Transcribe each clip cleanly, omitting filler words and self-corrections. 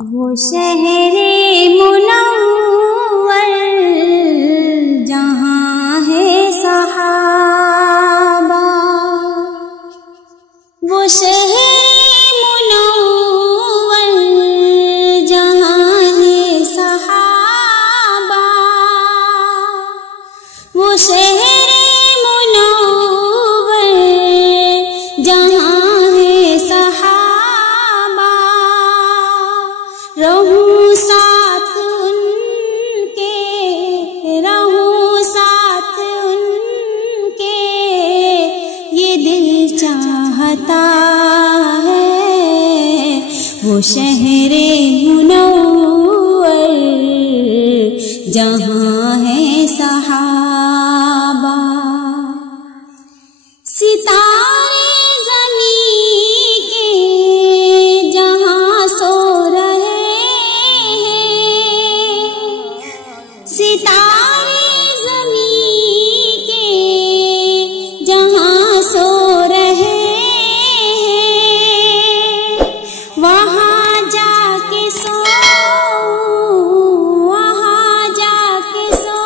وہ شہر منور جہاں ہے صحابہ، وہ شہر منور جہاں ہے صحابہ، وہ شہر منور جہاں ہے صحابہ، رہوں ساتھ ان کے، رہوں ساتھ ان کے، یہ دل چاہتا ہے وہ شہر منور جہاں ہے صحابہ، ستارے زمین کے جہاں سو رہے ہیں، ستارے زمین کے جہاں سو رہے ہیں، وہاں جا کے سو، وہاں جا کے سو،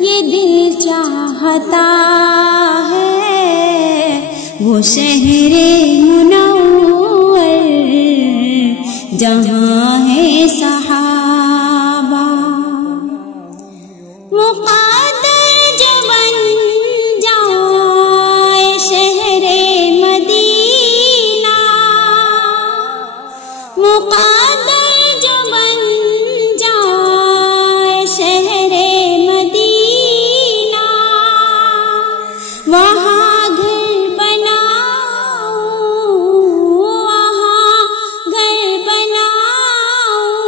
یہ دل چاہتا ہے وہ شہر منور جہاں ہے صحابہ، مقدر جو بن جائے شہر مدینہ، مقدر جو بن جائے شہر مدینہ، وہاں گھر بناؤں، وہاں گھر بناؤں،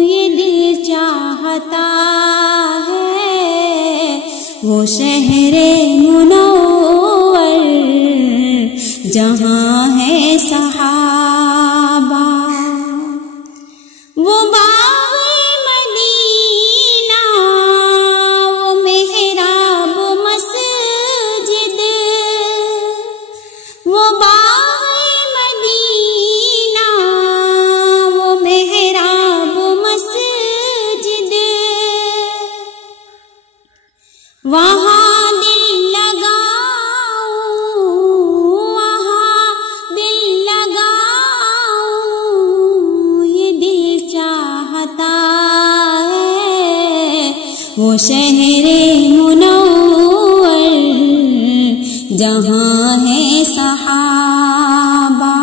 یہ دل چاہتا ہے وہ شہر منور جہاں ہے صحابہ، وہ باغ مدینہ، وہ محراب مسجد، وہ باغ مدینہ، وہ محراب مسجد، وہاں دل لگاؤں، وہاں دل لگاؤں، یہ دل چاہتا ہے وہ شہر منور جہاں ہے صحابہ،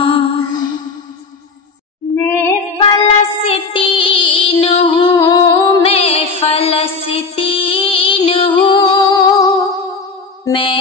میں فلسطین ہوں، میں فلسطین ہوں، میں